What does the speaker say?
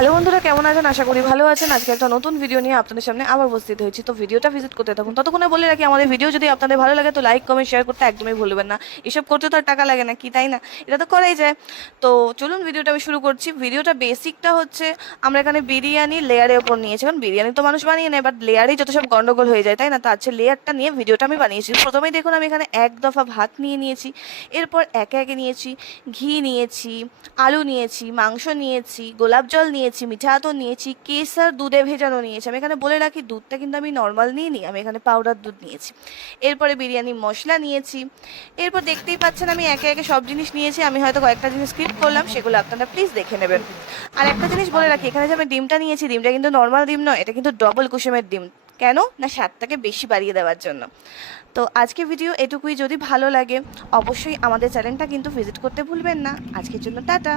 Hello বন্ধুরা, কেমন আছেন? আশা করি ভালো আছেন। আজকে একটা নতুন ভিডিও নিয়ে আপনাদের সামনে আবার উপস্থিত হয়েছি। তো ভিডিওটা ভিজিট করতে থাকুন। ততক্ষণে বলে রাখি, আমাদের ভিডিও যদি আপনাদের ভালো লাগে তো লাইক কমেন্ট শেয়ার করতে একদমই ভুলবেন না। এসব করতে তো আর টাকা লাগে না, কি তাই না? এটা তো করাই যায়। তো চলুন ভিডিওটা আমি শুরু করছি। ভিডিওটা বেসিকটা হচ্ছে, আমরা এখানে বিরিয়ানি লেয়ারের ওপর নিয়েছি, কারণ বিরিয়ানি তো মানুষ বানিয়ে নেয়, বাট লেয়ারেই যত সব গন্ডগোল হয়ে যায়, তাই না? তো আজকে লেয়ারটা নিয়ে ভিডিওটা আমি বানিয়েছি। প্রথমেই দেখুন, আমি এখানে এক দফা ভাত নিয়ে নিয়েছি। এরপর একে একে নিয়েছি ঘি, নিয়েছি আলু, নিয়েছি মাংস, নিয়েছি গোলাপ জল, নিয়েছি মিঠা আতর, নিয়েছি কেসার দুধে ভেজানো নিয়েছি। আমি এখানে বলে রাখি, দুধটা কিন্তু আমি নর্মাল নিইনি, আমি এখানে পাউডার দুধ নিয়েছি। এরপরে বিরিয়ানি মশলা নিয়েছি। এরপর দেখতেই পাচ্ছেন আমি একে একে সব জিনিস নিয়েছি। আমি হয়তো কয়েকটা জিনিস স্কিপ করলাম, সেগুলো আপনারা প্লিজ দেখে নেবেন। আর একটা জিনিস বলে রাখি, এখানে যে আমি ডিমটা নিয়েছি, ডিমটা কিন্তু নর্মাল ডিম নয়, এটা কিন্তু ডবল কুসুমের ডিম। কেন না, স্বাদটাকে বেশি বাড়িয়ে দেওয়ার জন্য। তো আজকে ভিডিও এটুকুই। যদি ভালো লাগে অবশ্যই আমাদের চ্যানেলটা কিন্তু ভিজিট করতে ভুলবেন না। আজকের জন্য টাটা।